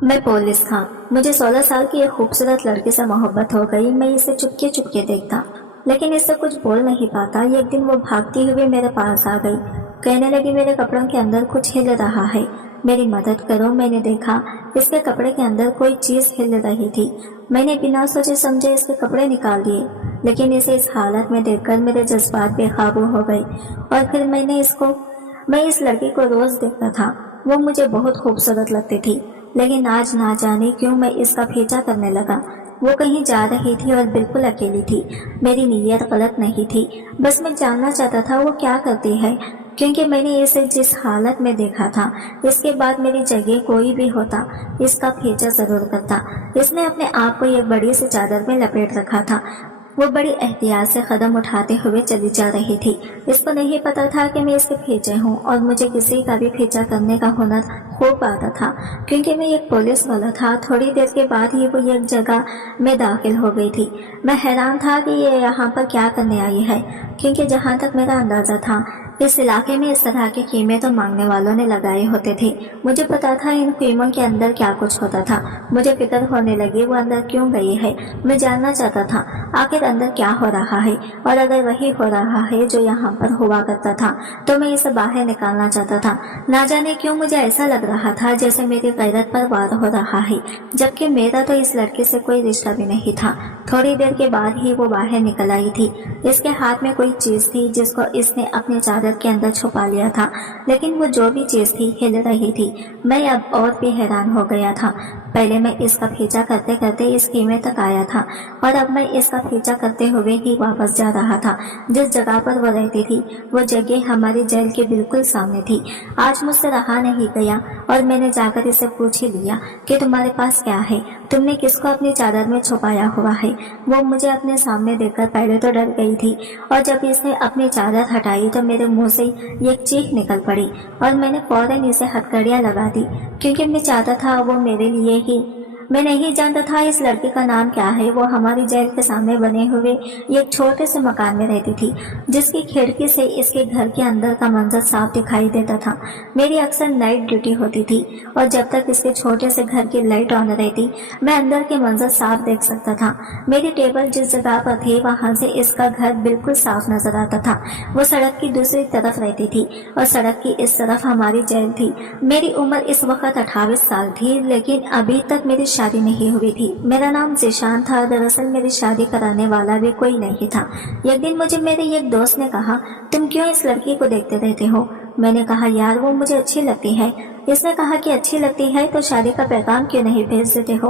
मैं पुलिस था। मुझे 16 साल की एक खूबसूरत लड़की से मोहब्बत हो गई। मैं इसे चुपके चुपके देखता, लेकिन इससे कुछ बोल नहीं पाता। एक दिन वो भागती हुई मेरे पास आ गई, कहने लगी मेरे कपड़ों के अंदर कुछ हिल रहा है, मेरी मदद करो। मैंने देखा इसके कपड़े के अंदर कोई चीज हिल रही थी। मैंने बिना सोचे समझे इसके कपड़े निकाल दिए, लेकिन इसे इस हालत में देखकर मेरे जज्बात बेकाबू हो गए। और फिर मैं इस लड़की को रोज देखता था। वो मुझे बहुत खूबसूरत लगती थी, लेकिन आज ना जाने क्यों मैं इसका पीछा करने लगा। वो कहीं जा रही थी और बिल्कुल अकेली थी। मेरी नीयत गलत नहीं थी, बस मैं जानना चाहता था वो क्या करती है, क्योंकि मैंने इसे जिस हालत में देखा था, इसके बाद मेरी जगह कोई भी होता इसका पीछा जरूर करता। इसने अपने आप को एक बड़ी सी चादर में लपेट रखा था। वो बड़ी एहतियात से कदम उठाते हुए चली जा रही थी। इसको नहीं पता था कि मैं इसके पीछे हूँ और मुझे किसी का भी पीछा करने का हुनर खूब आता था, क्योंकि मैं एक पुलिस वाला था। थोड़ी देर के बाद ही वो एक जगह में दाखिल हो गई थी। मैं हैरान था कि ये यहाँ पर क्या करने आई है, क्योंकि जहाँ तक मेरा अंदाजा था इस इलाके में इस तरह के कीमे तो मांगने वालों ने लगाए होते थे। मुझे पता था इन कीमों के अंदर क्या कुछ होता था। मुझे फिक्र होने लगी वो अंदर क्यों गई है। मैं जानना चाहता था आखिर अंदर क्या हो रहा है, और अगर वही हो रहा है जो यहाँ पर हुआ करता था तो मैं इसे बाहर निकालना चाहता था। ना जाने क्यों मुझे ऐसा लग रहा था जैसे मेरी गैरत पर वार हो रहा है, जबकि मेरा तो इस लड़के से कोई रिश्ता भी नहीं था। थोड़ी देर के बाद ही वो बाहर निकल आई थी। इसके हाथ में कोई चीज थी जिसको इसने अपने चादर के अंदर छुपा लिया था, लेकिन वो जो भी चीज थी हिल रही थी। मैं अब और भी हैरान हो गया था। पहले मैं इसका पीछा करते करते इस कीमे तक आया था, और अब मैं इसका पीछा करते हुए ही वापस जा रहा था। जिस जगह पर वो रहती थी वो जगह हमारी जेल के बिल्कुल सामने थी। आज मुझसे रहा नहीं गया और मैंने जाकर इसे पूछ ही लिया कि तुम्हारे पास क्या है, तुमने किसको अपनी चादर में छुपाया हुआ है। वो मुझे अपने सामने देखकर पहले तो डर गई थी, और जब इसने अपनी चादर हटाई तो मेरे मुंह से एक चीख निकल पड़ी और मैंने फौरन इसे हथकड़ियां लगा दी, क्योंकि मैं चाहता था वो मेरे लिए ही। मैं नहीं जानता था इस लड़की का नाम क्या है। वो हमारी जेल के सामने बने हुए एक छोटे से मकान में रहती थी, जिसकी खिड़की से इसके घर के अंदर का मंजर साफ दिखाई देता था। मेरी अक्सर नाइट ड्यूटी होती थी, और जब तक इसके छोटे से घर की लाइट ऑन रहती मैं अंदर के मंजर साफ देख सकता था। मेरी टेबल जिस जगह पर थी वहां से इसका घर बिल्कुल साफ नजर आता था। वो सड़क की दूसरी तरफ रहती थी और सड़क की इस तरफ हमारी जेल थी। मेरी उम्र इस वक्त 28 साल थी, लेकिन अभी तक मेरी शादी नहीं हुई थी। मेरा नाम जिशान था। दरअसल मेरी शादी कराने वाला भी कोई नहीं था। एक दिन मुझे मेरे एक दोस्त ने कहा, तुम क्यों इस लड़की को देखते रहते हो। मैंने कहा, यार वो मुझे अच्छी लगती है। इसने कहा कि अच्छी लगती है तो शादी का पैगाम क्यों नहीं भेज देते हो।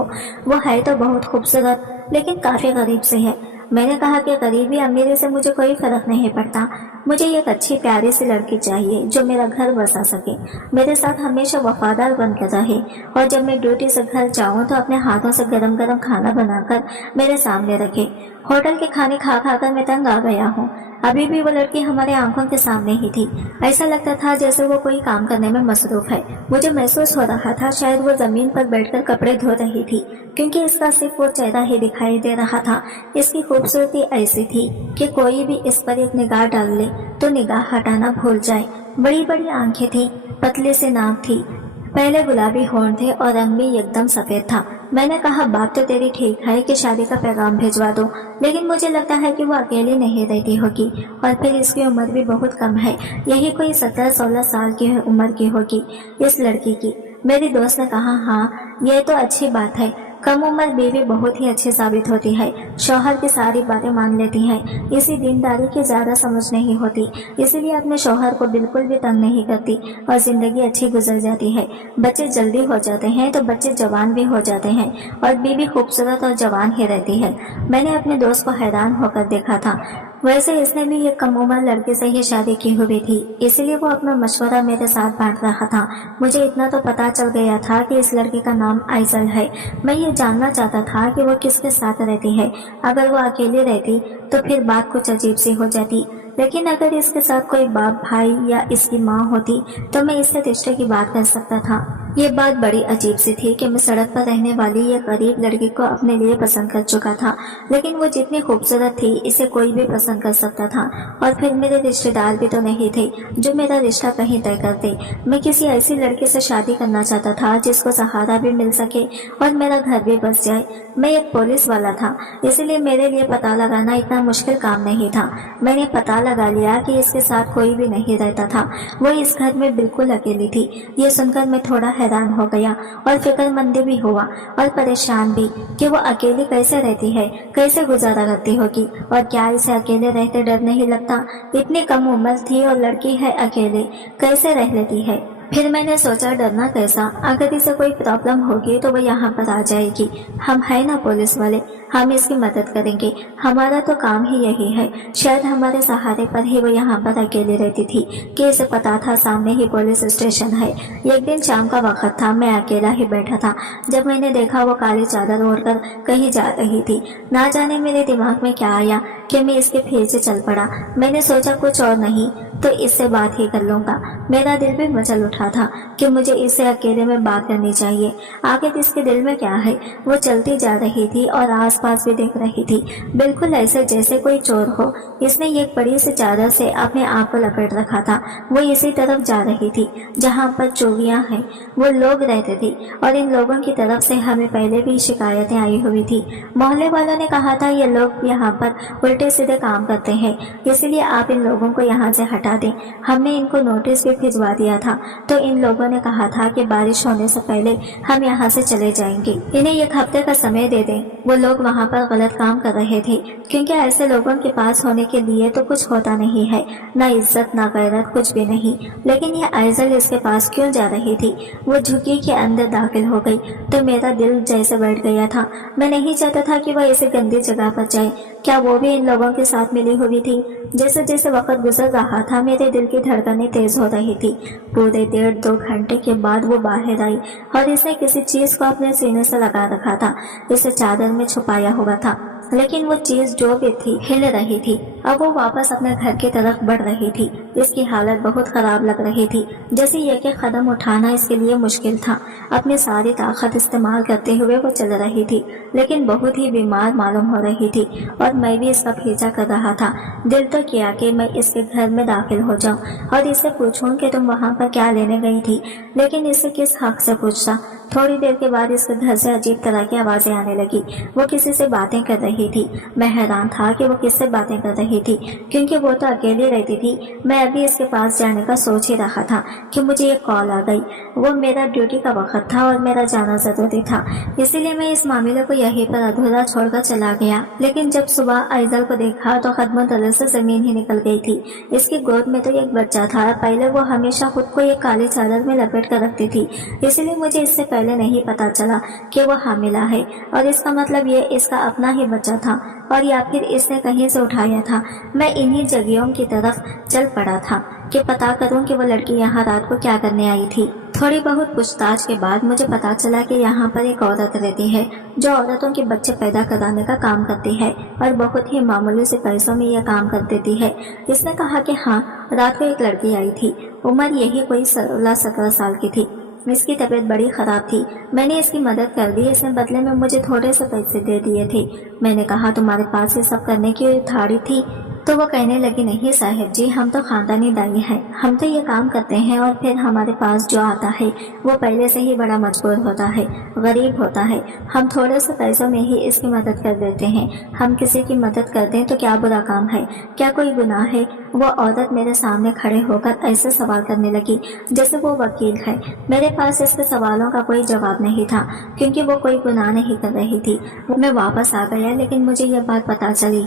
वो है तो बहुत खूबसूरत, लेकिन काफी गरीब से है। मैंने कहा कि गरीबी अमीरी से मुझे कोई फर्क नहीं पड़ता। मुझे एक अच्छी प्यारी सी लड़की चाहिए जो मेरा घर बसा सके, मेरे साथ हमेशा वफादार बनकर रहे, और जब मैं ड्यूटी से घर जाऊं तो अपने हाथों से गरम गरम खाना बनाकर मेरे सामने रखे। होटल के खाने खा खा कर मैं तंग आ गया हूँ। अभी भी वो लड़की हमारे आंखों के सामने ही थी। ऐसा लगता था जैसे वो कोई काम करने में मसरूफ है। मुझे महसूस हो रहा था शायद वो जमीन पर बैठकर कपड़े धो रही थी, क्योंकि इसका सिर्फ वो चेहरा ही दिखाई दे रहा था। इसकी खूबसूरती ऐसी थी कि कोई भी इस पर एक निगाह डाल ले तो निगाह हटाना भूल जाए। बड़ी बड़ी आंखें थी, पतले से नाक थी, पहले गुलाबी होंठ थे और रंग भी एकदम सफेद था। मैंने कहा, बात तो तेरी ठीक है कि शादी का पैगाम भिजवा दो, लेकिन मुझे लगता है कि वो अकेली नहीं रहती होगी, और फिर इसकी उम्र भी बहुत कम है। यही कोई 17-16 साल की उम्र की होगी इस लड़की की। मेरी दोस्त ने कहा, हाँ ये तो अच्छी बात है। कम उम्र बीवी बहुत ही अच्छी साबित होती है। शौहर की सारी बातें मान लेती है। इसी दीनदारी की ज्यादा समझ नहीं होती, इसीलिए अपने शौहर को बिल्कुल भी तंग नहीं करती और जिंदगी अच्छी गुजर जाती है। बच्चे जल्दी हो जाते हैं तो बच्चे जवान भी हो जाते हैं, और बीवी खूबसूरत और जवान ही रहती है। मैंने अपने दोस्त को हैरान होकर देखा था। वैसे इसने भी एक कम उम्र लड़के से ही शादी की हुई थी, इसलिए वो अपना मशवरा मेरे साथ बांट रहा था। मुझे इतना तो पता चल गया था कि इस लड़की का नाम आइजल है। मैं ये जानना चाहता था कि वो किसके साथ रहती है। अगर वो अकेली रहती तो फिर बात कुछ अजीब सी हो जाती, लेकिन अगर इसके साथ कोई बाप, भाई या इसकी माँ होती तो मैं इससे रिश्ते की बात कर सकता था। ये बात बड़ी अजीब सी थी कि मैं सड़क पर रहने वाली एक गरीब लड़की को अपने लिए पसंद कर चुका था, लेकिन वो जितनी खूबसूरत थी इसे कोई भी पसंद कर सकता था। और फिर मेरे रिश्तेदार भी तो नहीं थे जो मेरा रिश्ता कहीं तय करते। मैं किसी ऐसी लड़की से शादी करना चाहता था जिसको सहारा भी मिल सके और मेरा घर भी बस जाए। मैं एक पुलिस वाला था, इसीलिए मेरे लिए पता लगाना इतना मुश्किल काम नहीं था। मैंने पता लगा लिया कि इसके साथ कोई भी नहीं रहता था, वो इस घर में बिल्कुल अकेली थी। ये सुनकर मैं थोड़ा हैरान हो गया और फिक्रमंद भी हुआ और परेशान भी कि वो अकेली कैसे रहती है, कैसे गुजारा करती होगी, और क्या इसे अकेले रहते डर नहीं लगता। इतनी कम उम्र थी और लड़की है, अकेले कैसे रह लेती है। फिर मैंने सोचा डरना कैसा, अगर इसे कोई प्रॉब्लम होगी तो वो यहाँ पर आ जाएगी। हम है ना पुलिस वाले, हम इसकी मदद करेंगे, हमारा तो काम ही यही है। शायद हमारे सहारे पर ही वो यहाँ पर अकेली रहती थी कि इसे पता था सामने ही पुलिस स्टेशन है। एक दिन शाम का वक्त था, मैं अकेला ही बैठा था जब मैंने देखा वो काली चादर ओढ़कर कहीं जा रही थी। ना जाने मेरे दिमाग में क्या आया कि मैं इसके पीछे चल पड़ा। मैंने सोचा कुछ और नहीं तो इससे बात ही कर लूंगा। मेरा दिल भी मचल उठा था कि मुझे इससे अकेले में बात करनी चाहिए। आखिर इसके दिल में क्या है। वो चलती जा रही थी और आसपास भी देख रही थी, बिल्कुल ऐसे जैसे कोई चोर हो। इसने एक बड़ी सी चादर से अपने आप को लपेट रखा था। वो इसी तरफ जा रही थी जहाँ पर चोरियां हैं, वो लोग रहते थे, और इन लोगों की तरफ से हमें पहले भी शिकायतें आई हुई थी। मोहल्ले वालों ने कहा था ये लोग यहाँ पर उल्टे सीधे काम करते हैं, इसलिए आप इन लोगों को यहाँ से हटा दें। हमने इनको नोटिस भी भिजवा दिया था, तो इन लोगों ने कहा था कि बारिश होने से पहले हम यहाँ से चले जाएंगे, इन्हें एक हफ्ते का समय दे दें। वो लोग वहाँ पर गलत काम कर रहे थे, क्योंकि ऐसे लोगों के पास होने के लिए तो कुछ होता नहीं है, ना इज्जत ना गैरत, कुछ भी नहीं। लेकिन ये आइजल इसके पास क्यों जा रही थी। वो झुकी के अंदर दाखिल हो गई तो मेरा दिल जैसे बैठ गया था। मैं नहीं चाहता था कि वह ऐसी गंदी जगह पर जाए। क्या वो भी इन लोगों के साथ मिली हुई थी। जैसे जैसे वक्त गुजर रहा था मेरे दिल की धड़कनें तेज हो रही थी। पूरे 1.5-2 घंटे के बाद वो बाहर आई और इसने किसी चीज को अपने सीने से लगा रखा था। इसे चादर में छुपाया हुआ था, लेकिन वो चीज जो भी थी हिल रही थी। अब वो वापस अपने घर की तरफ बढ़ रही थी। इसकी हालत बहुत खराब लग रही थी, जैसे एक एक कदम उठाना इसके लिए मुश्किल था। अपनी सारी ताकत इस्तेमाल करते हुए वो चल रही थी, लेकिन बहुत ही बीमार मालूम हो रही थी, और मैं भी इसका पीछा कर रहा था। दिल तो किया कि मैं इसके घर में दाखिल हो जाऊं और इससे पूछूं कि तुम वहां पर क्या लेने गई थी, लेकिन इससे किस हक से पूछता। थोड़ी देर के बाद इसके घर से अजीब तरह की आवाजें आने लगी। वो किसी से बातें कर रही थी। मैं हैरान था कि वो किससे बातें कर रही थी, क्योंकि वो तो अकेली रहती थी। मैं अभी इसके पास जाने का सोच ही रहा था कि मुझे एक कॉल आ गई। वो मेरा ड्यूटी का वक्त था और मेरा जाना जरूरी था, इसीलिए मैं इस मामले को यहीं पर अधूरा छोड़कर चला गया। लेकिन जब सुबह आइजल को देखा तो कदमों तले से जमीन ही निकल गई थी। इसकी गोद में तो एक बच्चा था। पहले वो हमेशा खुद को एक काली चादर में लपेट कर रखती थी, इसलिए मुझे इससे पहले नहीं पता चला कि वो हामिला है, और इसका मतलब ये इसका अपना ही बच्चा था, और या फिर इसने कहीं से उठाया था। मैं इन्हीं जगहों की तरफ चल पड़ा था कि पता करूं कि वो लड़की यहाँ रात को क्या करने आई थी। थोड़ी बहुत पूछताछ के बाद मुझे पता चला कि यहाँ पर एक औरत रहती है जो औरतों के बच्चे पैदा कराने का काम करती है, और बहुत ही मामूली से पैसों में यह काम कर देती है। इसने कहा कि हाँ, रात को एक लड़की आई थी, उम्र यही कोई 16-17 साल की थी। इसकी तबीयत बड़ी खराब थी। मैंने इसकी मदद कर दी। इसने बदले में मुझे थोड़े से पैसे दे दिए थे। मैंने कहा तुम्हारे पास ये सब करने की थाड़ी थी, तो वो कहने लगी नहीं साहिब जी, हम तो खानदानी दाई हैं, हम तो ये काम करते हैं, और फिर हमारे पास जो आता है वो पहले से ही बड़ा मजबूर होता है, गरीब होता है। हम थोड़े से पैसों में ही इसकी मदद कर देते हैं। हम किसी की मदद कर दें तो क्या बुरा काम है, क्या कोई गुनाह है। वो औरत मेरे सामने खड़े होकर ऐसे सवाल करने लगी जैसे वो वकील है। मेरे पास इसके सवालों का कोई जवाब नहीं था, क्योंकि वो कोई गुनाह नहीं कर रही थी। मैं वापस आ गया, लेकिन मुझे यह बात पता चली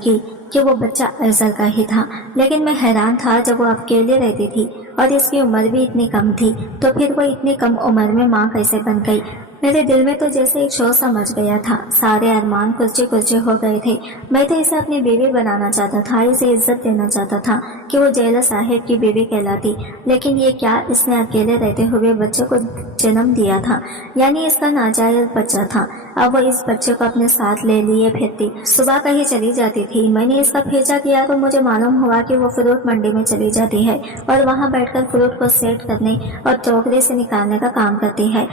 कि वो बच्चा अजल का ही था। लेकिन मैं हैरान था, जब वो अकेले रहती थी और इसकी उम्र भी इतनी कम थी, तो फिर वो इतनी कम उम्र में माँ कैसे बन गई। मेरे दिल में तो जैसे एक शोर सा मच गया था। सारे अरमान कुलचे कुलचे हो गए थे। मैं तो इसे अपनी बीवी बनाना चाहता था, इसे इज्जत देना चाहता था कि वो जेलर साहब की बीवी कहलाती। लेकिन ये क्या, इसने अकेले रहते हुए बच्चे को जन्म दिया था, यानी इसका नाजायज बच्चा था। अब वो इस बच्चे को अपने साथ ले लिए फिरती, सुबह कहीं चली जाती थी। मैंने इसका पीछा किया तो मुझे मालूम हुआ कि वो फ्रूट मंडी में चली जाती है और वहाँ बैठकर फ्रूट को सेट करने और टोकरे से निकालने का काम करती है।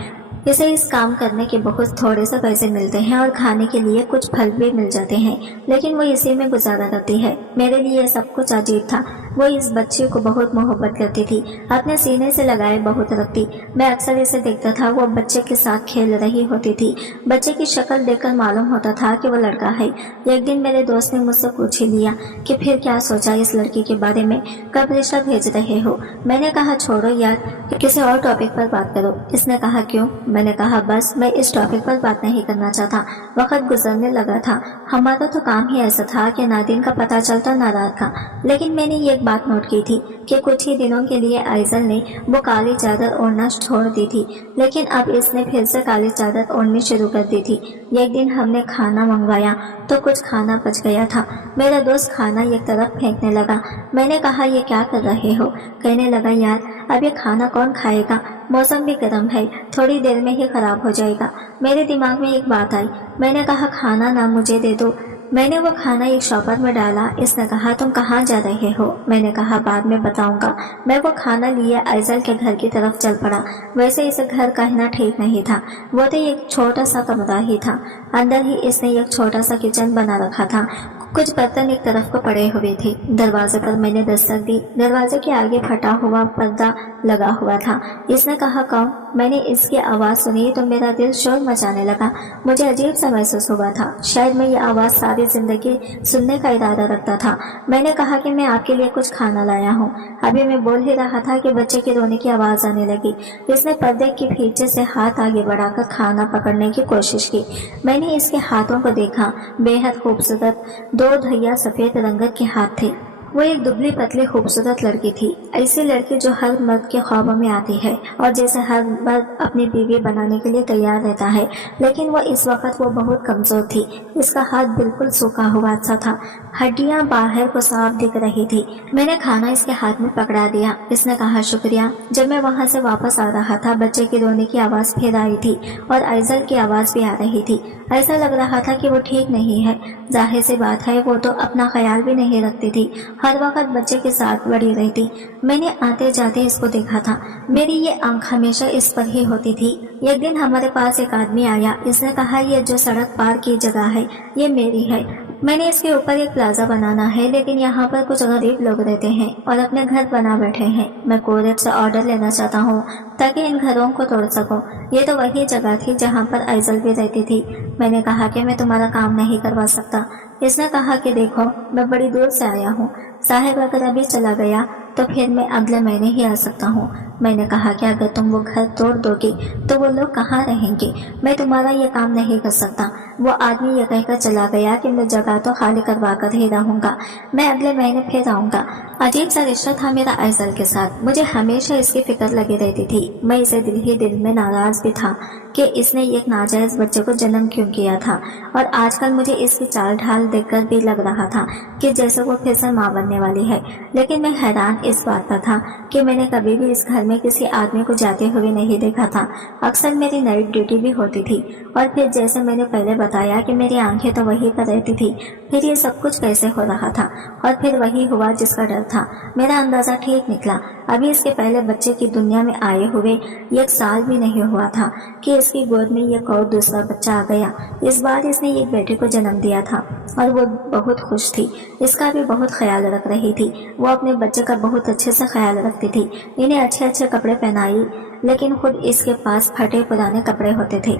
इसे इस काम करने के बहुत थोड़े से पैसे मिलते हैं और खाने के लिए कुछ फल भी मिल जाते हैं, लेकिन वो इसी में गुजारा करती है। मेरे लिए सब कुछ अजीब था। वो इस बच्चे को बहुत मोहब्बत करती थी, अपने सीने से लगाए बहुत रखती। मैं अक्सर इसे देखता था, वो बच्चे के साथ खेल रही होती थी। बच्चे की शक्ल देखकर मालूम होता था कि वो लड़का है। एक दिन मेरे दोस्त ने मुझसे पूछ ही लिया कि फिर क्या सोचा इस लड़की के बारे में, कब रिश्ता भेज रहे हो। मैंने कहा छोड़ो यार, किसी और टॉपिक पर बात करो। इसने कहा क्यों? मैंने कहा बस मैं इस टॉपिक पर बात नहीं करना चाहता। वक्त गुजरने लगा था। हमारा तो काम ही ऐसा था कि ना दिन का पता चलता ना रात का। लेकिन मैंने एक बात नोट की थी कि कुछ ही दिनों के लिए आइजल ने वो काली चादर ओढ़ना छोड़ दी थी, लेकिन अब इसने फिर से काली चादर ओढ़नी शुरू कर दी थी। एक दिन हमने खाना मंगवाया तो कुछ खाना बच गया था। मेरा दोस्त खाना एक तरफ फेंकने लगा। मैंने कहा ये क्या कर रहे हो? कहने लगा यार अब ये खाना कौन खाएगा, मौसम भी गर्म है, थोड़ी देर में ही खराब हो जाएगा। मेरे दिमाग में एक बात आई। मैंने कहा खाना ना मुझे दे दो। मैंने वो खाना एक शॉपर में डाला। इसने कहा तुम कहाँ जा रहे हो? मैंने कहा बाद में बताऊंगा। मैं वो खाना लिए आइजल के घर की तरफ चल पड़ा। वैसे इसे घर कहना ठीक नहीं था, वो तो एक छोटा सा कमरा ही था। अंदर ही इसने एक छोटा सा किचन बना रखा था। कुछ बर्तन एक तरफ को पड़े हुए थे। दरवाजे पर मैंने दस्तक दी। दरवाजे के आगे फटा हुआ पर्दा लगा हुआ था। इसने कहा कौन? मैंने इसकी आवाज़ सुनी तो मेरा दिल शोर मचाने लगा। मुझे अजीब सा महसूस हुआ था, शायद मैं ये आवाज़ सारी जिंदगी सुनने का इरादा रखता था। मैंने कहा कि मैं आपके लिए कुछ खाना लाया हूँ। अभी मैं बोल ही रहा था कि बच्चे के रोने की आवाज़ आने लगी। इसने पर्दे के पीछे से हाथ आगे बढ़ाकर खाना पकड़ने की कोशिश की। मैंने इसके हाथों को देखा, बेहद खूबसूरत दो धैया सफ़ेद रंगत के हाथ थे। वो एक दुबली पतली खूबसूरत लड़की थी, ऐसी लड़की जो हर मर्द के ख्वाबों में आती है और जैसे हर मर्द अपनी बीवी बनाने के लिए तैयार रहता है। लेकिन वो इस वक्त वो बहुत कमज़ोर थी। इसका हाथ बिल्कुल सूखा हुआ सा था, हड्डियां बाहर को साफ दिख रही थी। मैंने खाना इसके हाथ में पकड़ा दिया। इसने कहा शुक्रिया। जब मैं वहाँ से वापस आ रहा था, बच्चे के रोने की आवाज़ फिर आई थी और आइजल की आवाज़ भी आ रही थी। ऐसा लग रहा था कि वो ठीक नहीं है। जाहिर सी बात है, वो तो अपना ख्याल भी नहीं रखती थी, हर वक्त बच्चे के साथ बड़ी रहती। मैंने आते जाते इसको देखा था। मेरी ये आंख हमेशा इस पर ही होती थी। एक दिन हमारे पास एक आदमी आया। इसने कहा ये जो सड़क पार की जगह है ये मेरी है। मैंने इसके ऊपर एक प्लाजा बनाना है, लेकिन यहाँ पर कुछ गरीब लोग रहते हैं और अपने घर बना बैठे हैं। मैं कोरेट से ऑर्डर लेना चाहता हूँ ताकि इन घरों को तोड़ सकूँ। ये तो वही जगह थी जहाँ पर आइजल भी रहती थी। मैंने कहा कि मैं तुम्हारा काम नहीं करवा सकता। इसने कहा कि देखो मैं बड़ी दूर से आया हूँ, साहब अगर अभी चला गया तो फिर मैं अगले महीने ही आ सकता हूँ। मैंने कहा कि अगर तुम वो घर तोड़ दोगी तो वो लोग कहाँ रहेंगे? मैं तुम्हारा ये काम नहीं कर सकता। वो आदमी ये कहकर चला गया कि मैं जगह तो खाली करवा कर ही रहूँगा, मैं अगले महीने फिर आऊँगा। अजीब सा रिश्ता था मेरा आइजल के साथ। मुझे हमेशा इसकी फिक्र लगी रहती थी। मैं इसे दिल ही दिल में नाराज भी था कि इसने एक नाजायज बच्चे को जन्म क्यों किया था। और आजकल मुझे इसकी चाल ढाल देखकर भी लग रहा था कि जैसे वो फिर से माँ बनने वाली है। लेकिन मैं हैरान इस बात पर था कि मैंने कभी भी इस घर में किसी आदमी को जाते हुए नहीं देखा था। अक्सर मेरी नाइट ड्यूटी भी होती थी और फिर जैसे मैंने पहले बताया कि मेरी आंखें तो वहीं पर रहती थी। फिर ये सब कुछ कैसे हो रहा था? और फिर वही हुआ जिसका डर था। मेरा अंदाजा ठीक निकला। अभी इसके पहले बच्चे की दुनिया में आए हुए 1 साल भी नहीं हुआ था कि इसकी गोद में एक और दूसरा बच्चा आ गया। इस बार इसने एक बेटे को जन्म दिया था और वो बहुत खुश थी। इसका भी बहुत ख्याल रख रही थी। वो अपने बच्चे का बहुत अच्छे से ख्याल रखती थी। इन्हें अच्छे अच्छे कपड़े पहनाई, लेकिन खुद इसके पास फटे पुराने कपड़े होते थे।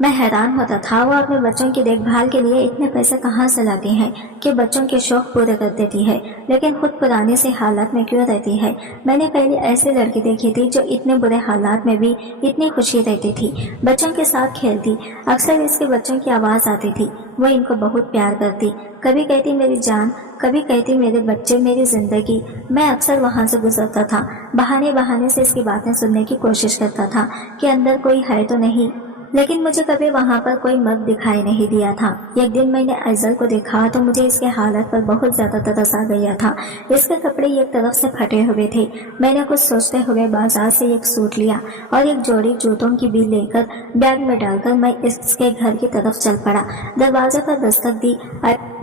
मैं हैरान होता था वो अपने बच्चों की देखभाल के लिए इतने पैसे कहाँ से लाती है कि बच्चों के शौक पूरे कर देती है, लेकिन खुद पुरानी सी हालात में क्यों रहती है। मैंने पहले ऐसी लड़की देखी थी जो इतने बुरे हालात में भी इतनी खुशी रहती थी, बच्चों के साथ खेलती। अक्सर इसके बच्चों की आवाज़ आती थी। वो इनको बहुत प्यार करती। कभी कहती मेरी जान, कभी कहती मेरे बच्चे, मेरी जिंदगी। मैं अक्सर वहाँ से गुजरता था। बहाने बहाने से इसकी बातें सुनने की कोशिश करता था कि अंदर कोई है तो नहीं। लेकिन मुझे कभी वहाँ पर कोई मर्द दिखाई नहीं दिया था। एक दिन मैंने ऐजल को देखा तो मुझे इसके हालत पर बहुत ज्यादा तरस आ गया था। इसके कपड़े एक तरफ से फटे हुए थे। मैंने कुछ सोचते हुए बाजार से एक सूट लिया और एक जोड़ी जूतों की भी लेकर बैग में डालकर मैं इसके घर की तरफ चल पड़ा। दरवाजे पर दस्तक दी।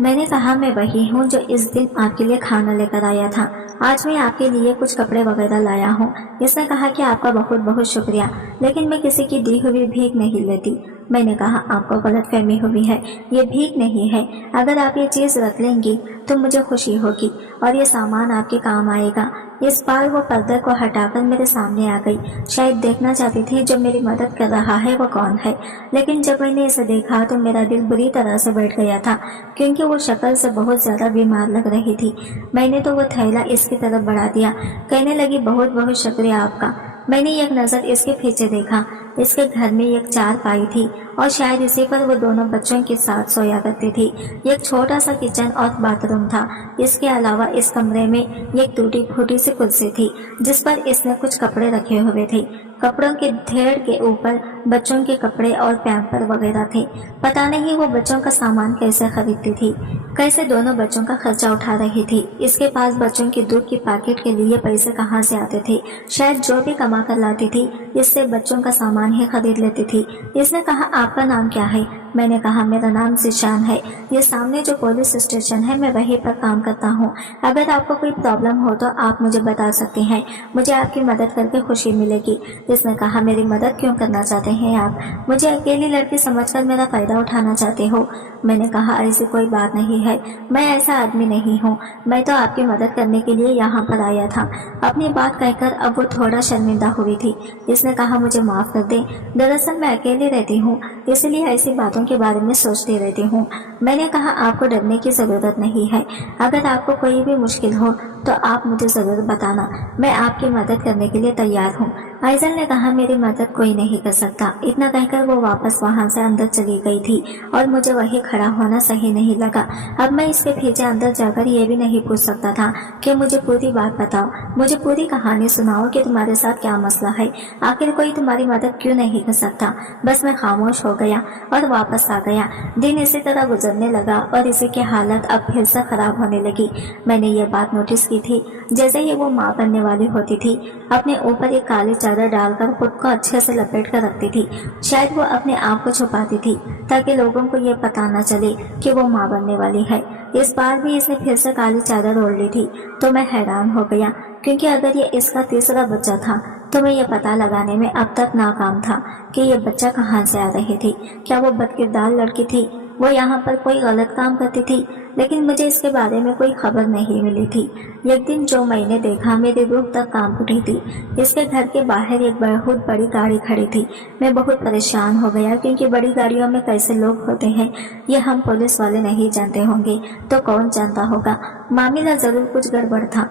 मैंने कहा, मैं वही हूँ जो इस दिन आपके लिए खाना लेकर आया था। आज मैं आपके लिए कुछ कपड़े वगैरह लाया हूँ। इसने कहा कि आपका बहुत बहुत शुक्रिया, लेकिन मैं किसी की दी हुई भीख नहीं लेती। मैंने कहा, आपको गलतफहमी हुई है, ये भीख नहीं है। अगर आप ये चीज़ रख लेंगी तो मुझे खुशी होगी और ये सामान आपके काम आएगा। इस बार वो पर्दे को हटाकर मेरे सामने आ गई। शायद देखना चाहती थी जो मेरी मदद कर रहा है वो कौन है। लेकिन जब मैंने इसे देखा तो मेरा दिल बुरी तरह से बैठ गया था, क्योंकि वो शक्ल से बहुत ज़्यादा बीमार लग रही थी। मैंने तो वो थैला इसकी तरफ बढ़ा दिया। कहने लगी, बहुत बहुत शुक्रिया आपका। मैंने एक नज़र इसके पीछे देखा। इसके घर में एक चारपाई थी और शायद इसी पर वो दोनों बच्चों के साथ सोया करती थी। एक छोटा सा किचन और बाथरूम था। इसके अलावा इस कमरे में एक टूटी फूटी सी कुर्सी थी जिस पर इसने कुछ कपड़े रखे हुए थे। कपड़ों के ढेर के ऊपर बच्चों के कपड़े और पैम्पर वगैरह थे। पता नहीं वो बच्चों का सामान कैसे खरीदती थी, कैसे दोनों बच्चों का खर्चा उठा रही थी। इसके पास बच्चों की दूध की पैकेट के लिए पैसे कहाँ से आते थे। शायद जो भी कमा कर लाती थी इससे बच्चों का सामान ही खरीद लेती थी। इसने कहा, आपका नाम क्या है? मैंने कहा, मेरा नाम ज़ीशान है। ये सामने जो पुलिस स्टेशन है, मैं वहीं पर काम करता हूँ। अगर आपको कोई प्रॉब्लम हो तो आप मुझे बता सकते हैं, मुझे आपकी मदद करके खुशी मिलेगी। इसने कहा, मेरी मदद क्यों करना चाहते हैं आप? मुझे अकेली लड़की समझकर मेरा फ़ायदा उठाना चाहते हो? मैंने कहा, ऐसी कोई बात नहीं है, मैं ऐसा आदमी नहीं हूँ। मैं तो आपकी मदद करने के लिए यहाँ पर आया था। अपनी बात कहकर अब वो थोड़ा शर्मिंदा हुई थी। इसने कहा, मुझे माफ़ कर दे, दरअसल मैं अकेली रहती हूँ, इसलिए ऐसी बातों के बारे में सोचती रहती हूँ। मैंने कहा, आपको डरने की ज़रूरत नहीं है। अगर आपको कोई भी मुश्किल हो तो आप मुझे ज़रूर बताना, मैं आपकी मदद करने के लिए तैयार हूँ। ऐजल ने कहा, मेरी मदद कोई नहीं कर सकता। इतना कहकर वो वापस वहाँ से अंदर चली गई थी और मुझे वहीं खड़ा होना सही नहीं लगा। अब मैं इसके पीछे अंदर जाकर ये भी नहीं पूछ सकता था कि मुझे पूरी बात बताओ, मुझे पूरी कहानी सुनाओ कि तुम्हारे साथ क्या मसला है, आखिर कोई तुम्हारी मदद क्यों नहीं कर सकता। बस मैं खामोश हो गया और वापस आ गया। दिन इसी तरह गुजरने लगा और इसी की हालत अब फिर से खराब होने लगी। मैंने ये बात नोटिस की थी, जैसे ही वो माँ बनने वाली होती थी, अपने ऊपर एक काली चादर डालकर खुद को अच्छे से लपेट कर रखती थी। शायद वो अपने आप को छुपाती थी ताकि लोगों को ये पता न चले कि वो माँ बनने वाली है। इस बार भी इसने फिर से काली चादर ओढ़ ली थी तो मैं हैरान हो गया, क्योंकि अगर ये इसका तीसरा बच्चा था तो मैं ये पता लगाने में अब तक नाकाम था कि ये बच्चा कहाँ से आ रही थी। क्या वो बदकिरदार लड़की थी? वो यहाँ पर कोई गलत काम करती थी? लेकिन मुझे इसके बारे में कोई खबर नहीं मिली थी। एक दिन जो मैंने देखा, मेरी रूह तक कांप उठी थी। इसके घर के बाहर एक बहुत बड़ी गाड़ी खड़ी थी। मैं बहुत परेशान हो गया, क्योंकि बड़ी गाड़ियों में कैसे लोग होते हैं ये हम पुलिस वाले नहीं जानते होंगे तो कौन जानता होगा। मामला जरूर कुछ गड़बड़ था।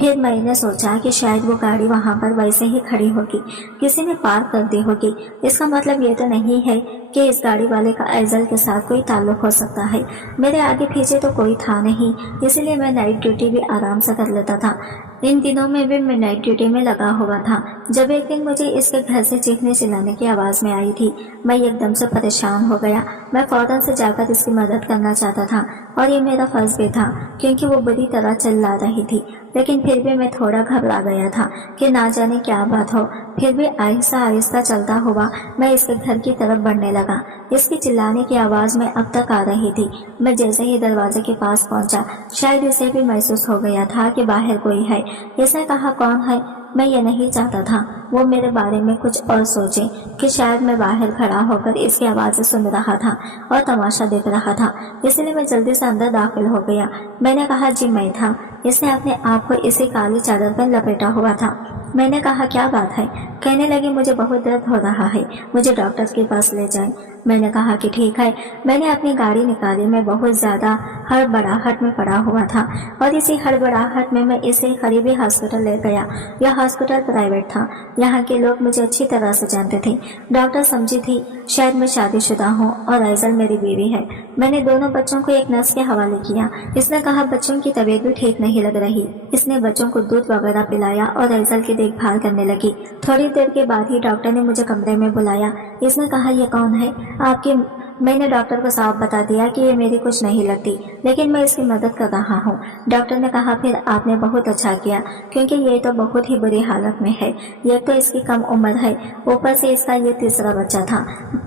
फिर मैंने सोचा कि शायद वो गाड़ी वहाँ पर वैसे ही खड़ी होगी, किसी ने पार्क कर दी होगी। इसका मतलब ये तो नहीं है कि इस गाड़ी वाले का ऐजल के साथ कोई ताल्लुक हो सकता है। मेरे आगे पीछे तो कोई था नहीं, इसलिए मैं नाइट ड्यूटी भी आराम से कर लेता था। इन दिनों में भी मैं नाइट ड्यूटी में लगा हुआ था जब एक दिन मुझे इसके घर से चीखने चिल्लाने की आवाज़ में आई थी। मैं एकदम से परेशान हो गया। मैं फौरन से जाकर इसकी मदद करना चाहता था और ये मेरा फर्ज भी था, क्योंकि वो बुरी तरह चिल्ला रही थी। लेकिन फिर भी मैं थोड़ा घबरा गया था कि ना जाने क्या बात हो। फिर भी आहिस्ता आहिस्ता चलता हुआ मैं इसके घर की तरफ बढ़ने लगा। इसकी चिल्लाने की आवाज़ में अब तक आ रही थी। मैं जैसे ही दरवाजे के पास पहुंचा, शायद इसे भी महसूस हो गया था कि बाहर कोई है। इसने कहा, कौन है? मैं ये नहीं चाहता था वो मेरे बारे में कुछ और सोचे कि शायद मैं बाहर खड़ा होकर इसकी आवाज़ें सुन रहा था और तमाशा देख रहा था, इसलिए मैं जल्दी से अंदर दाखिल हो गया। मैंने कहा, जी मैं था। इसने अपने आप को इसी काली चादर पर लपेटा हुआ था। मैंने कहा, क्या बात है? कहने लगी, मुझे बहुत दर्द हो रहा है, मुझे डॉक्टर के पास ले जाएं। मैंने कहा कि ठीक है। मैंने अपनी गाड़ी निकाली। मैं बहुत ज़्यादा हड़बड़ाहट में पड़ा हुआ था और इसी हड़बड़ाहट में मैं इसे करीबी हॉस्पिटल ले गया। यह हॉस्पिटल प्राइवेट था। यहाँ के लोग मुझे अच्छी तरह से जानते थे। डॉक्टर समझी थी शायद मैं शादीशुदा हूँ और ऐजल मेरी बीवी है। मैंने दोनों बच्चों को एक नर्स के हवाले किया। इसने कहा, बच्चों की तबीयत भी ठीक नहीं लग रही। इसने बच्चों को दूध वगैरह पिलाया और ऐजल की देखभाल करने लगी। थोड़ी देर के बाद ही डॉक्टर ने मुझे कमरे में बुलाया। इसने कहा, ये कौन है आपकी? मैंने डॉक्टर को साफ बता दिया कि ये मेरी कुछ नहीं लगती, लेकिन मैं इसकी मदद कर रहा हूँ। डॉक्टर ने कहा, फिर आपने बहुत अच्छा किया, क्योंकि ये तो बहुत ही बुरी हालत में है। ये तो इसकी कम उम्र है, ऊपर से इसका ये तीसरा बच्चा था,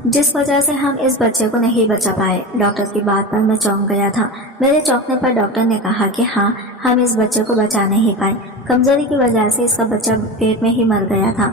जिस वजह से हम इस बच्चे को नहीं बचा पाए। डॉक्टर की बात पर मैं चौंक गया था। मेरे चौंकने पर डॉक्टर ने कहा कि हाँ, हम इस बच्चे को बचा नहीं पाए। कमजोरी की वजह से इसका बच्चा पेट में ही मर गया था,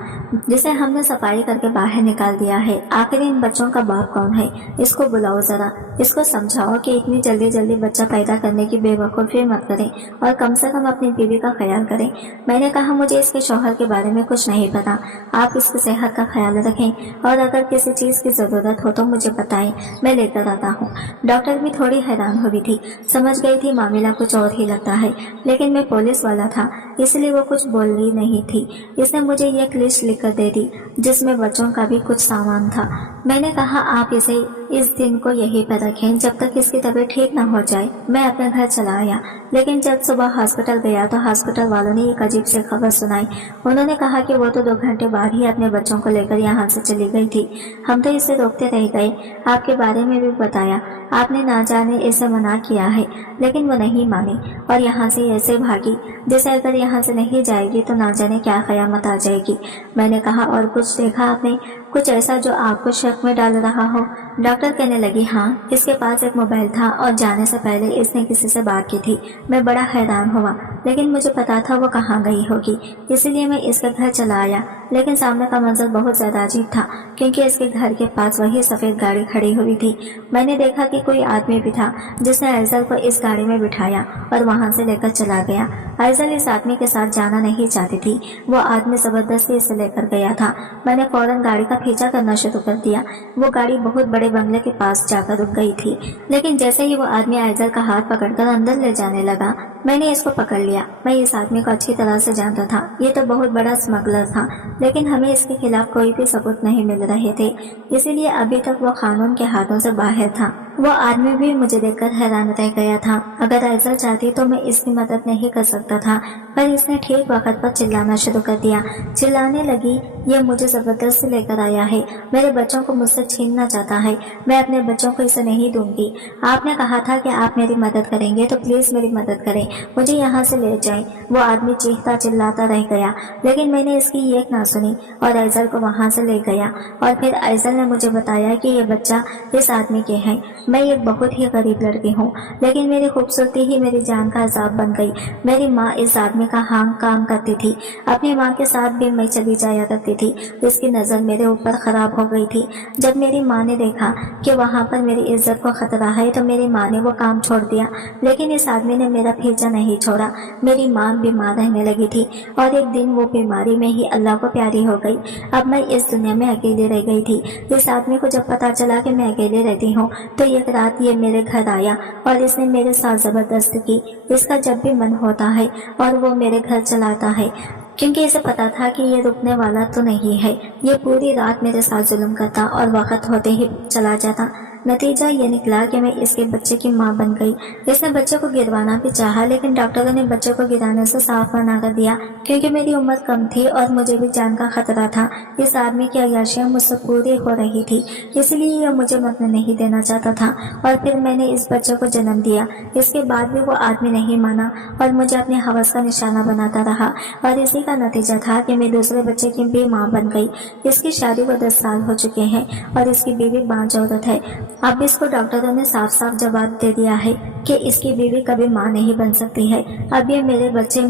जिसे हमने सफाई करके बाहर निकाल दिया है। आखिर इन बच्चों का बाप कौन है? इसको बुलाओ जरा, इसको समझाओ कि इतनी जल्दी जल्दी बच्चा पैदा करने की बेवकूफ़ी मत करें और कम से कम अपनी बीवी का ख्याल करें। मैंने कहा, मुझे इसके शौहर के बारे में कुछ नहीं पता, आप इसकी सेहत का ख्याल रखें और अगर किसी चीज़ की ज़रूरत हो तो मुझे बताएं, मैं लेकर आता हूँ। डॉक्टर भी थोड़ी हैरान हुई थी, समझ गई थी मामला कुछ और ही लगता है, लेकिन मैं पुलिस वाला था इसलिए वो कुछ बोल रही नहीं थी। इसने मुझे एक लिस्ट लिखकर दे दी जिसमें बच्चों का भी कुछ सामान था। मैंने कहा, आप इसे इस दिन को यहीं पर रखें जब तक इसकी तबीयत ठीक न हो जाए। मैं अपने घर चला आया, लेकिन जब सुबह हॉस्पिटल गया तो हॉस्पिटल वालों ने एक अजीब सी खबर सुनाई। उन्होंने कहा कि वो तो 2 घंटे बाद ही अपने बच्चों को लेकर यहाँ से चली गई थी। हम तो इसे रोकते रह गए, आपके बारे में भी बताया, आपने ना जाने इसे मना किया है, लेकिन वो नहीं मानी और यहाँ से ऐसे भागी जैसे अगर यहाँ से नहीं जाएगी तो ना जाने क्या कयामत आ जाएगी। मैंने कहा, और कुछ देखा आपने, कुछ ऐसा जो आपको शक में डाल रहा हो? डॉक्टर कहने लगी, हाँ, इसके पास एक मोबाइल था और जाने से पहले इसने किसी से बात की थी। मैं बड़ा हैरान हुआ, लेकिन मुझे पता था वो कहाँ गई होगी, इसलिए मैं इसके घर चला आया। लेकिन सामने का मंजर बहुत ज़्यादा अजीब था, क्योंकि इसके घर के पास वही सफ़ेद गाड़ी खड़ी हुई थी। मैंने देखा कि कोई आदमी भी था जिसने आइजल को इस गाड़ी में बिठाया और वहाँ से लेकर चला गया। आइजल इस आदमी के साथ जाना नहीं चाहती थी, वो आदमी ज़बरदस्ती इसे लेकर गया था। मैंने फौरन गाड़ी का पीछा करना शुरू कर दिया। वो गाड़ी बहुत बड़े बंगले के पास जाकर रुक गई थी, लेकिन जैसे ही वो आदमी आइजल का हाथ पकड़कर अंदर ले जाने लगा, मैंने इसको पकड़ लिया। मैं इस आदमी को अच्छी तरह से जानता था, ये तो बहुत बड़ा स्मगलर था, लेकिन हमें इसके खिलाफ कोई भी सबूत नहीं मिल रहे थे, इसीलिए अभी तक वो कानून के हाथों से बाहर था। वो आदमी भी मुझे देखकर हैरान रह गया था। अगर आइजल चाहती तो मैं इसकी मदद नहीं कर सकता था, पर इसने ठीक वक्त पर चिल्लाना शुरू कर दिया। चिल्लाने लगी, ये मुझे जबरदस्ती लेकर आया है, मेरे बच्चों को मुझसे छीनना चाहता है, मैं अपने बच्चों को इसे नहीं दूंगी। आपने कहा था कि आप मेरी मदद करेंगे, तो प्लीज मेरी मदद करें, मुझे यहाँ से ले जाएं। वो आदमी चीखता चिल्लाता रह गया, लेकिन मैंने इसकी एक ना सुनी और आइजल को वहाँ से ले गया। और फिर आइजल ने मुझे बताया कि ये बच्चा इस आदमी के है। मैं एक बहुत ही गरीब लड़की हूँ, लेकिन मेरी खूबसूरती ही मेरी जान का अजाब बन गई। मेरी माँ इस आदमी का काम करती थी, अपनी माँ के साथ भी मैं चली जाया करती थी। इसकी नज़र मेरे ऊपर खराब हो गई थी। जब मेरी माँ ने देखा कि वहाँ पर मेरी इज्जत को खतरा है तो मेरी माँ ने वो काम छोड़ दिया, लेकिन इस आदमी ने मेरा पीछा नहीं छोड़ा। मेरी माँ बीमार रहने लगी थी और एक दिन वो बीमारी में ही अल्लाह को प्यारी हो गई। अब मैं इस दुनिया में अकेली रह गई थी। इस आदमी को जब पता चला कि मैं अकेले रहती हूँ तो एक रात ये मेरे घर आया और इसने मेरे साथ जबरदस्ती की। इसका जब भी मन होता है और वो मेरे घर चलाता है, क्योंकि इसे पता था कि ये रुकने वाला तो नहीं है। ये पूरी रात मेरे साथ जुल्म करता और वक्त होते ही चला जाता। नतीजा ये निकला कि मैं इसके बच्चे की मां बन गई। इसने बच्चे को गिरवाना भी चाहा, लेकिन डॉक्टरों ने बच्चे को गिराने से साफ मना कर दिया, क्योंकि मेरी उम्र कम थी और मुझे भी जान का खतरा था। इस आदमी की अय्याशियां मुझसे पूरी हो रही थी, इसलिए यह मुझे मरने नहीं देना चाहता था और फिर मैंने इस बच्चे को जन्म दिया। इसके बाद भी वो आदमी नहीं माना और मुझे अपने हवस का निशाना बनाता रहा और इसी का नतीजा था कि मैं दूसरे बच्चे की भी माँ बन गई। इसकी शादी को 10 साल हो चुके हैं और इसकी बीवी बांझ औरत है। अब इसको डॉक्टरों ने साफ साफ जवाब दे दिया है कि इसकी बीवी कभी माँ नहीं बन सकती है। अब ये मेरे बच्चे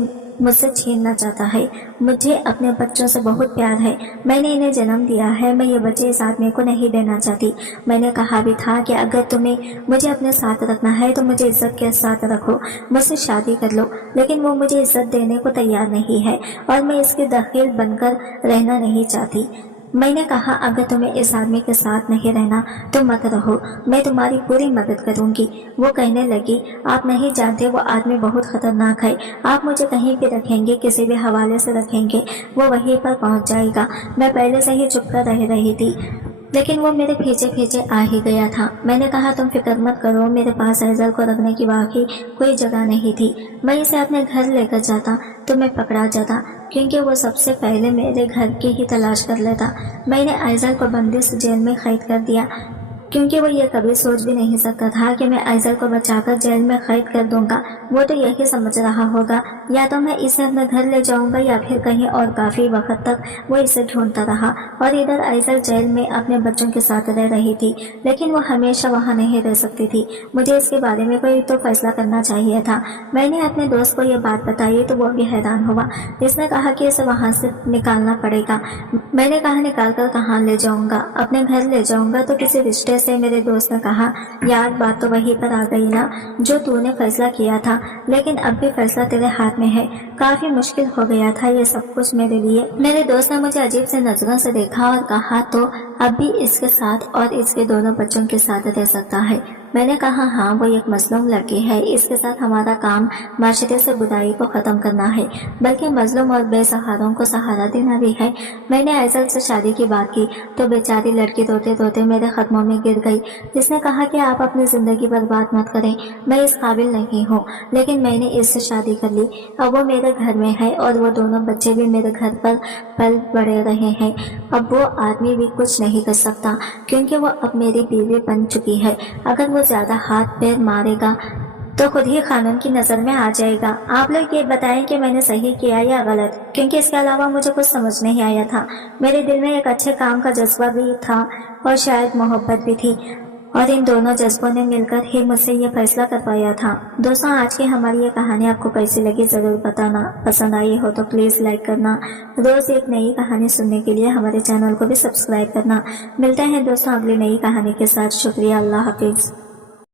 मुझसे छीनना चाहता है। मुझे अपने बच्चों से बहुत प्यार है, मैंने इन्हें जन्म दिया है। मैं ये बच्चे इस आदमी को नहीं देना चाहती। मैंने कहा भी था कि अगर तुम्हें मुझे अपने साथ रखना है तो मुझे इज्जत के साथ रखो, मुझसे शादी कर लो, लेकिन वो मुझे इज्जत देने को तैयार नहीं है और मैं इसके दखील बनकर रहना नहीं चाहती। मैंने कहा, अगर तुम्हें इस आदमी के साथ नहीं रहना तो मत रहो, मैं तुम्हारी पूरी मदद करूंगी। वो कहने लगी, आप नहीं जानते वो आदमी बहुत खतरनाक है, आप मुझे कहीं भी रखेंगे, किसी भी हवाले से रखेंगे, वो वहीं पर पहुंच जाएगा। मैं पहले से ही चुप कर रह रही थी, लेकिन वो मेरे पीछे पीछे आ ही गया था। मैंने कहा, तुम फिक्र मत करो, मेरे पास आइजल को रखने की वाकई कोई जगह नहीं थी। मैं इसे अपने घर लेकर जाता तो मैं पकड़ा जाता। क्योंकि वो सबसे पहले मेरे घर की ही तलाश कर लेता। मैंने आइजल को बंदिश जेल में कैद कर दिया, क्योंकि वो ये कभी सोच भी नहीं सकता था कि मैं आइजल को बचाकर जेल में कैद कर दूंगा। वो तो यही समझ रहा होगा या तो मैं इसे अपने घर ले जाऊंगा या फिर कहीं और। काफी वक्त तक वो इसे ढूंढता रहा और इधर आइजल जेल में अपने बच्चों के साथ रह रही थी, लेकिन वो हमेशा वहाँ नहीं रह सकती थी। मुझे इसके बारे में कोई तो फैसला करना चाहिए था। मैंने अपने दोस्त को ये बात बताई तो वो भी हैरान हुआ। इसने कहा कि इसे वहाँ से निकालना पड़ेगा। मैंने कहा निकाल कर कहाँ ले जाऊंगा? अपने घर ले जाऊंगा तो किसी रिश्ते से। मेरे दोस्त ने कहा यार बात तो वहीं पर आ गई ना, जो तूने फैसला किया था, लेकिन अब भी फैसला तेरे हाथ में है। काफी मुश्किल हो गया था ये सब कुछ मेरे लिए। मेरे दोस्त ने मुझे अजीब से नजरों से देखा और कहा तो अब भी इसके साथ और इसके दोनों बच्चों के साथ रह सकता है। मैंने कहा हाँ, वो एक मजलूम लड़की है। इसके साथ हमारा काम माशरे से बुराई को खत्म करना है, बल्कि मजलूम और बेसहारों को सहारा देना भी है। मैंने आइजल से शादी की बात की तो बेचारी लड़की रोते रोते मेरे कदमों में गिर गई। इसने कहा कि आप अपनी जिंदगी बर्बाद मत करें, मैं इस काबिल नहीं हूँ, लेकिन मैंने इससे शादी कर ली। अब वो मेरे घर में है और वो दोनों बच्चे भी मेरे घर पर पल बड़े रहे हैं। अब वो आदमी भी कुछ नहीं कर सकता, क्योंकि वो अब मेरी बीवी बन चुकी है। अगर वो ज्यादा हाथ पैर मारेगा तो खुद ही कानून की नजर में आ जाएगा। आप लोग ये बताएं कि मैंने सही किया या गलत, क्योंकि इसके अलावा मुझे कुछ समझ नहीं आया था। मेरे दिल में एक अच्छे काम का जज्बा भी था और शायद मोहब्बत भी थी, और इन दोनों जज्बों ने मिलकर ही मुझसे ये फैसला करवाया था। दोस्तों, आज की हमारी ये कहानी आपको कैसी लगी जरूर बताना। पसंद आई हो तो प्लीज लाइक करना। रोज एक नई कहानी सुनने के लिए हमारे चैनल को भी सब्सक्राइब करना। मिलते हैं दोस्तों अगली नई कहानी के साथ। शुक्रिया, अल्लाह हाफिज।